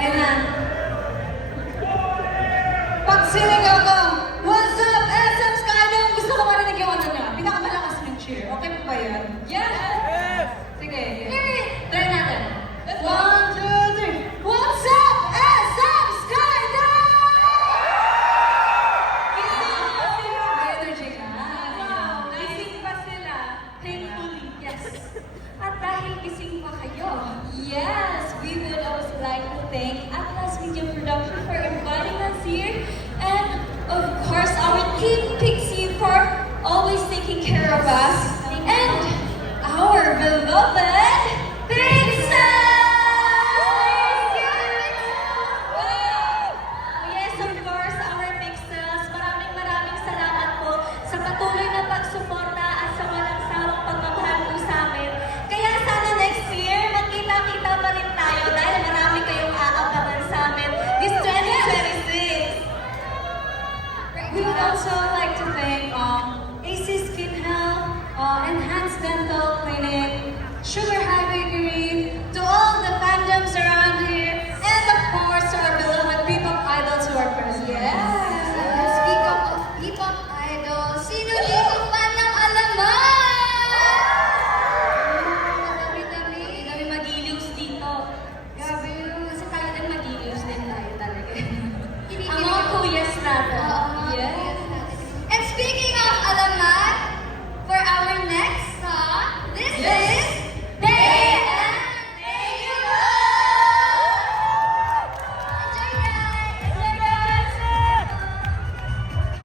Ayun na. Pag sinigaw ko, what's up, SM Skydome? Gusto ko marinig yung ano niya. Pinakamalakas ng cheer. Okay po ba yan? Yes! Sige. Try natin. 1, 2, 3. What's up, SM Skydome? Gising pa sila. May energy ka. Wow! Gising pa sila. Thankfully. Yes. At dahil gising pa kayo, Yes, we would also like to thank Atlas Media Production for inviting us here, and of course our Team Pixie for always taking care of us, and our beloved